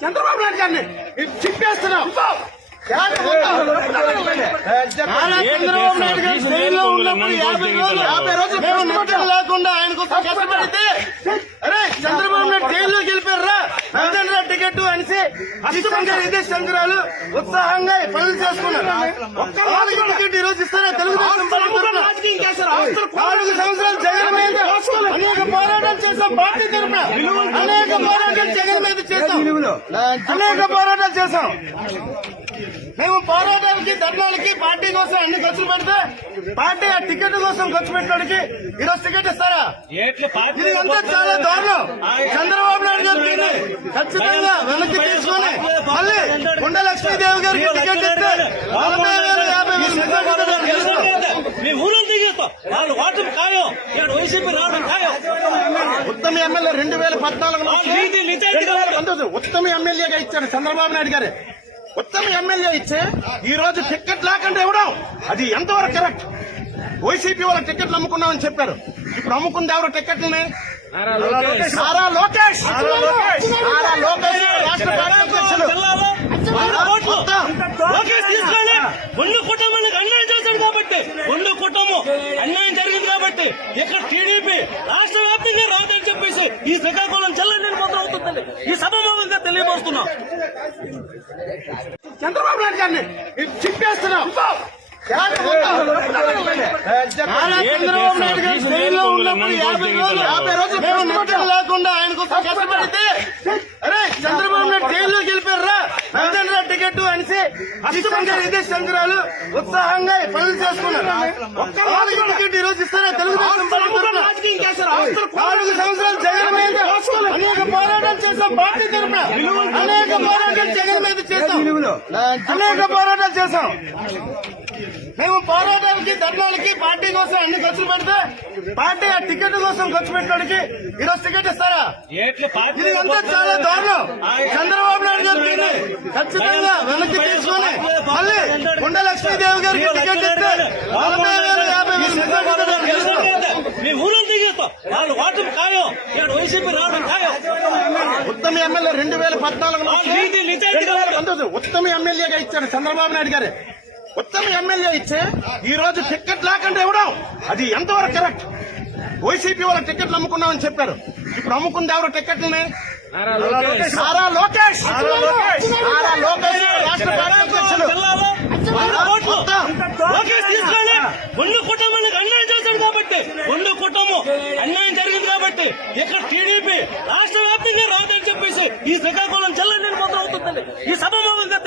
చంద్రబాబు నాయుడు గారిని చిప్పేస్తున్నాం నారా చంద్రబాబు నాయుడు గారు జైల్లో ఉన్నప్పుడు యాభై రోజులు యాభై రోజులు మేము లేకుండా ఆయన కోసం కష్టపడితే అరే చంద్రబాబు నాయుడు మదన్ రెడ్డి టికెట్ అనేసి ఇష్టంగా ఇదే సంగ్రహాలు ఉత్సాహంగా పనులు చేసుకున్నారు. టికెట్ ఈ రోజు ఇస్తారా? తెలుగుదేశం? నాలుగు సంవత్సరాలు జగన్ అనేక పోరాటాలు చేశాం. పార్టీ తరఫున అనేక పోరాటాలు చేశాం అనేక పోరాటాలు చేశాం. మేము పోరాటాలకి ధర్నాలకి పార్టీ కోసం అన్ని ఖర్చులు పెడితే పార్టీ ఆ టికెట్ కోసం ఖర్చు పెట్టడానికి ఈరోజు టికెట్ ఇస్తారా? ఇది అంతా చాలా దారుణం. చంద్రబాబు నాయుడు గారు దీన్ని ఖచ్చితంగా వెనక్కి తీసుకొని మళ్ళీ గుండ లక్ష్మీదేవి గారికి టికెట్ ఇస్తే నలభై వేలు యాభై వేలు ఖాయం ఇక్కడ వైసీపీ రావడం ఖాయం ఉత్తమ ఎమ్మెల్యే రెండు వేల పద్నాలుగులో సంతోషం. ఉత్తమ ఎమ్మెల్యేగా ఇచ్చారు చంద్రబాబు నాయుడు గారు. ఉత్తమ ఎమ్మెల్యే ఇచ్చే ఈ రోజు టికెట్ లేకుండా ఇవ్వడం అది ఎంతవరకు కరెక్ట్? వైసీపీ వాళ్ళ టికెట్లు అమ్ముకున్నామని చెప్పారు. ఇప్పుడు అమ్ముకుంది ఎవరు టికెట్లని? నారా లోకేష్. నారా లోకేష్. రాష్ట్ర తీసుకొని రెండు కుటుంబానికి అన్యాయం చేశాడు కాబట్టి రెండు కుటుంబం అన్యాయం జరిగింది కాబట్టి ఇక్కడ టీడీపీ రాష్ట్ర వ్యాప్తంగా రాదని చెప్పేసి ఈ శ్రీకాకుళం జిల్లా అవుతుందండి ఈ సభ మూలంగా తెలియబోస్తున్నాం. చంద్రబాబు నాయుడు గారిని చిప్పేస్తున్నాం చంద్రబాబు నాయుడు గారు జైల్లో ఉన్నప్పుడు యాభై రోజులు యాభై రోజులు మేము లేకుండా ఆయన కోసం కష్టపడితే అరే చంద్రబాబు నాయుడు మదన్ రెడ్డి టికెట్ అనేసి ఇష్టంగా ఇదే సంగ్రహాలు ఉత్సాహంగా పనులు చేసుకున్నారు టికెట్ ఈ రోజు ఇస్తారా తెలుగుదేశం ప్రభుత్వం? నాలుగు సంవత్సరాలు జగన్ మీద అనేక పోరాటాలు చేశాం పార్టీ తరఫున అనేక పోరాటాలు జగన్ మీద చేశాం. అనేక పోరాటాలు చేశాం. మేము పోరాటాలకి ధర్నాలకి పార్టీ కోసం అన్ని ఖర్చులు పెడితే పార్టీ ఆ టికెట్ కోసం ఖర్చు పెట్టడానికి ఈరోజు టికెట్ ఇస్తారా? ఇది అంతా చాలా దారుణం. చంద్రబాబు నాయుడు గారు దీన్ని ఖచ్చితంగా వెనక్కి తీసుకొని మళ్ళీ గుండ లక్ష్మీదేవి గారికి టికెట్ ఇస్తే నలభై వేలు యాభై వేలు మెజారిటీతో గెలుస్తాం. మీ ఊరంతా దిగేస్తాం వాళ్ళు ఓటమి ఖాయం. ఇక్కడ వైసీపీ రావడం ఖాయం. ఉత్తమ ఎమ్మెల్యే రెండు వేల పద్నాలుగులో. సంతోషం. ఉత్తమ ఎమ్మెల్యేగా ఇచ్చారు చంద్రబాబు నాయుడు గారు. ఉత్తమ ఎమ్మెల్యే ఇచ్చే ఈ రోజు టికెట్ లేకుండా ఇవ్వడం అది ఎంతవరకు కరెక్ట్? వైసీపీ వాళ్ళ టికెట్లు అమ్ముకున్నామని చెప్పారు. ఇప్పుడు అమ్ముకుంది ఎవరు టికెట్లని? నారా లోకేష్. నారా లోకేష్. రాష్ట్ర. లోకేష్ కాబట్టి రెండు కుటుంబం. అన్యాయం జరిగింది కాబట్టి ఇక్కడ టీడీపీ రాష్ట్ర వ్యాప్తంగా రావద్దని చెప్పేసి ఈ శ్రీకాకుళం జిల్లా నిర్మాతం అవుతుందండి ఈ సభ మూలంగా